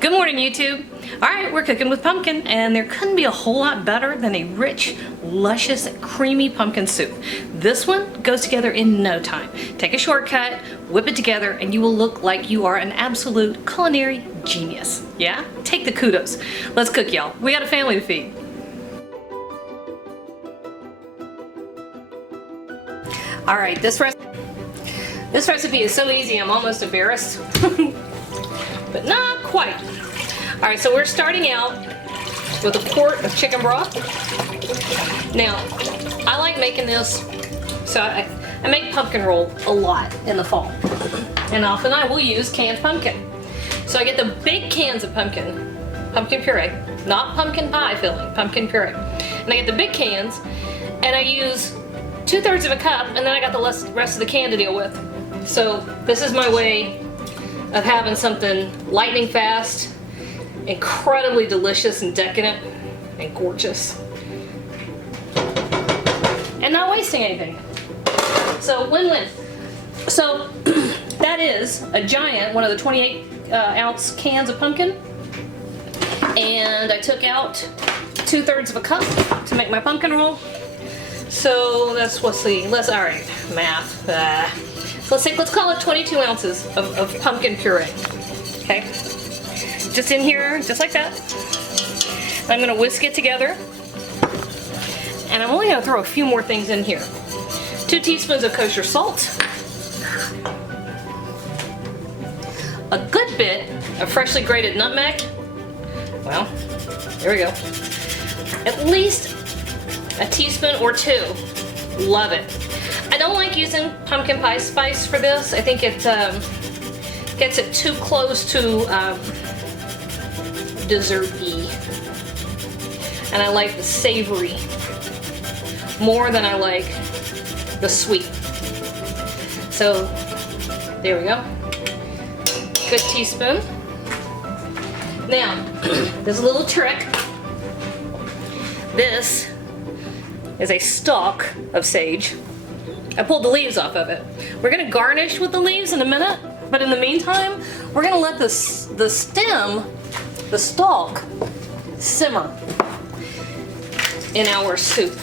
Good morning, YouTube. All right, we're cooking with pumpkin, and there couldn't be a whole lot better than a rich, luscious, creamy pumpkin soup. This one goes together in no time. Take a shortcut, whip it together, and you will look like you are an absolute culinary genius. Yeah? Take the kudos. Let's cook, y'all. We got a family to feed. All right, this recipe is so easy, I'm almost embarrassed. But not quite. All right, so we're starting out with a quart of chicken broth. Now, I like making this, so I make pumpkin roll a lot in the fall. And often I will use canned pumpkin. So I get the big cans of pumpkin puree, not pumpkin pie filling, pumpkin puree. And I get the big cans, and I use 2/3 of a cup, and then I got the rest of the can to deal with. So this is my way of having something lightning fast, incredibly delicious and decadent and gorgeous, and not wasting anything. So win-win. So that is a giant, one of the 28 ounce cans of pumpkin, and I took out 2/3 of a cup to make my pumpkin roll. So that's, all right, math. Let's call it 22 ounces of pumpkin puree. Okay, just in here, just like that. I'm gonna whisk it together, and I'm only gonna throw a few more things in here. 2 teaspoons of kosher salt, a good bit of freshly grated nutmeg. Well, there we go. At least a teaspoon or 2. Love it. I don't like using pumpkin pie spice for this. I think it gets it too close to dessert-y. And I like the savory more than I like the sweet. So there we go. Good teaspoon. Now, there's a little trick. This is a stalk of sage. I pulled the leaves off of it. We're gonna garnish with the leaves in a minute, but in the meantime, we're gonna let the stem, the stalk, simmer in our soup.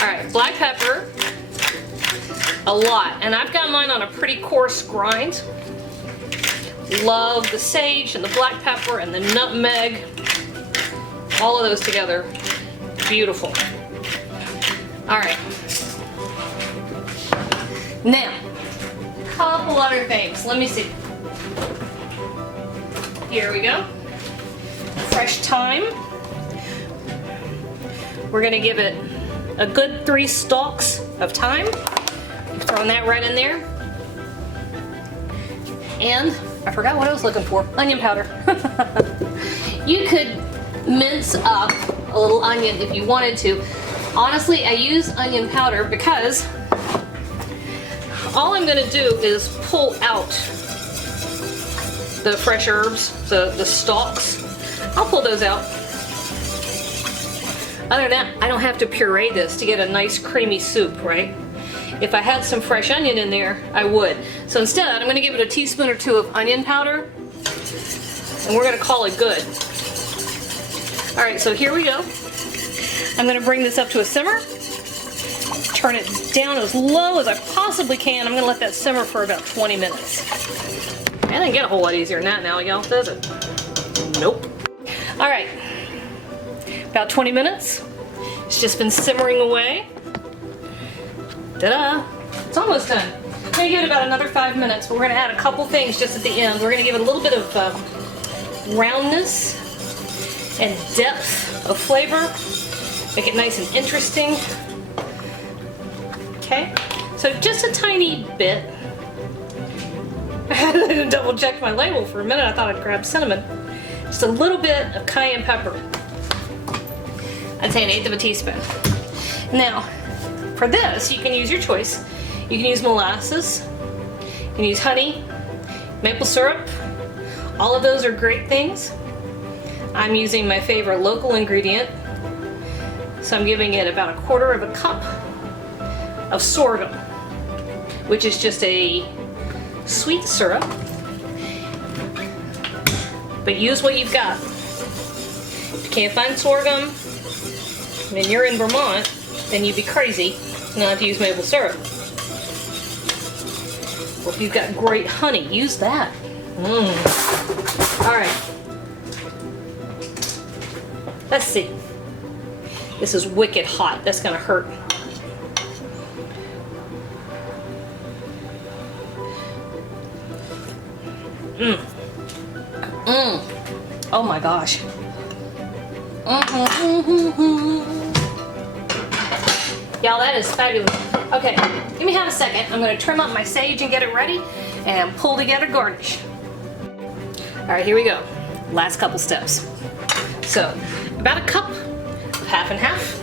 All right, black pepper, a lot, and I've got mine on a pretty coarse grind. Love the sage and the black pepper and the nutmeg, all of those together, beautiful. All right. Now, a couple other things. Let me see. Here we go. Fresh thyme. We're gonna give it a good 3 stalks of thyme. Throwing that right in there. And I forgot what I was looking for. Onion powder. You could mince up a little onion if you wanted to. Honestly, I use onion powder because all I'm going to do is pull out the fresh herbs, the stalks. I'll pull those out. Other than that, I don't have to puree this to get a nice creamy soup, right? If I had some fresh onion in there, I would. So instead, I'm going to give it a teaspoon or 2 of onion powder, and we're going to call it good. All right, so here we go. I'm going to bring this up to a simmer. Turn it down as low as I possibly can. I'm gonna let that simmer for about 20 minutes. It doesn't get a whole lot easier than that now, y'all, does it? Nope. All right, about 20 minutes. It's just been simmering away. Ta-da! It's almost done. I'm gonna give it about another 5 minutes, but we're gonna add a couple things just at the end. We're gonna give it a little bit of roundness and depth of flavor. Make it nice and interesting. Okay, so just a tiny bit. I had to double check my label for a minute. I thought I'd grab cinnamon. Just a little bit of cayenne pepper. I'd say 1/8 of a teaspoon. Now, for this, you can use your choice. You can use molasses, you can use honey, maple syrup. All of those are great things. I'm using my favorite local ingredient, so I'm giving it about 1/4 of a cup of sorghum, which is just a sweet syrup. but use what you've got. If you can't find sorghum, and you're in Vermont, then you'd be crazy not to use maple syrup. Or if you've got great honey, use that. All right. Let's see. This is wicked hot. That's gonna hurt. Oh my gosh. Y'all, that is fabulous. Okay, give me half a second. I'm gonna trim up my sage and get it ready and pull together garnish. All right, here we go. Last couple steps. So, about a cup of half and half.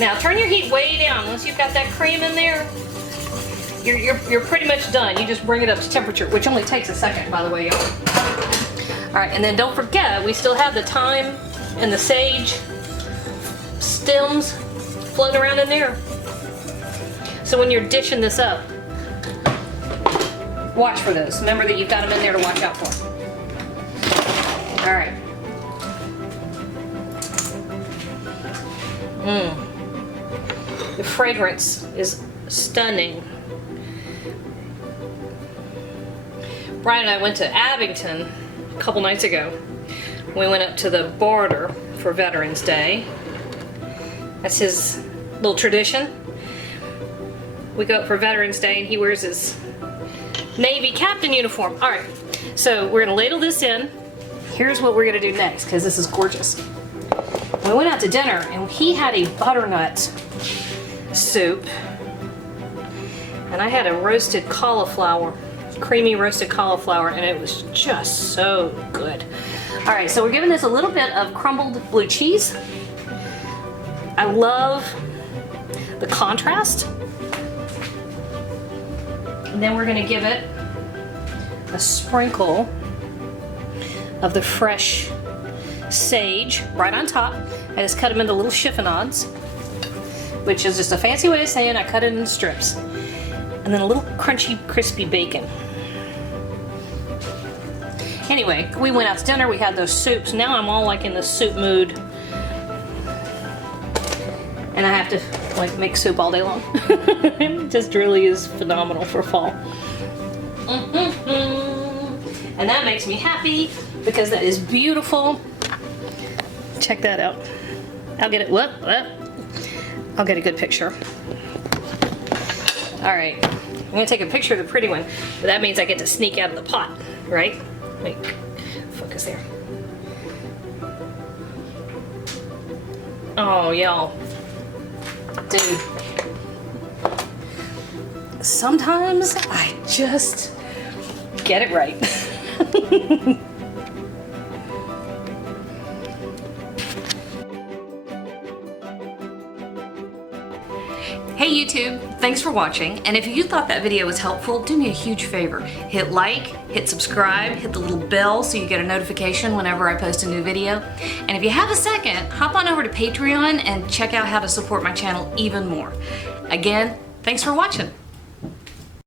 Now, turn your heat way down. Once you've got that cream in there, you're pretty much done. You just bring it up to temperature, which only takes a second, by the way, y'all. All right, and then don't forget, we still have the thyme and the sage stems floating around in there. So when you're dishing this up, watch for those. Remember that you've got them in there to watch out for. All right. The fragrance is stunning. Brian and I went to Abington a couple nights ago. We went up to the border for Veterans Day. That's his little tradition. We go up for Veterans Day and he wears his Navy captain uniform. All right, so we're gonna ladle this in. Here's what we're gonna do next, because this is gorgeous. We went out to dinner and he had a butternut soup and I had a roasted cauliflower, creamy roasted cauliflower, and it was just so good. All right, so we're giving this a little bit of crumbled blue cheese. I love the contrast. And then we're gonna give it a sprinkle of the fresh sage right on top. I just cut them into little chiffonades, which is just a fancy way of saying I cut it in strips. And then a little crunchy, crispy bacon. Anyway, we went out to dinner, we had those soups. Now I'm all like in the soup mood. And I have to like make soup all day long. It just really is phenomenal for fall. And that makes me happy because that is beautiful. Check that out. I'll get it, what? I'll get a good picture. All right, I'm gonna take a picture of the pretty one, but that means I get to sneak out of the pot, right? Wait, focus there. Oh, y'all. Dude. Sometimes I just get it right. Hey YouTube, thanks for watching, and if you thought that video was helpful, do me a huge favor. Hit like, hit subscribe, hit the little bell so you get a notification whenever I post a new video. And if you have a second, hop on over to Patreon and check out how to support my channel even more. Again, thanks for watching.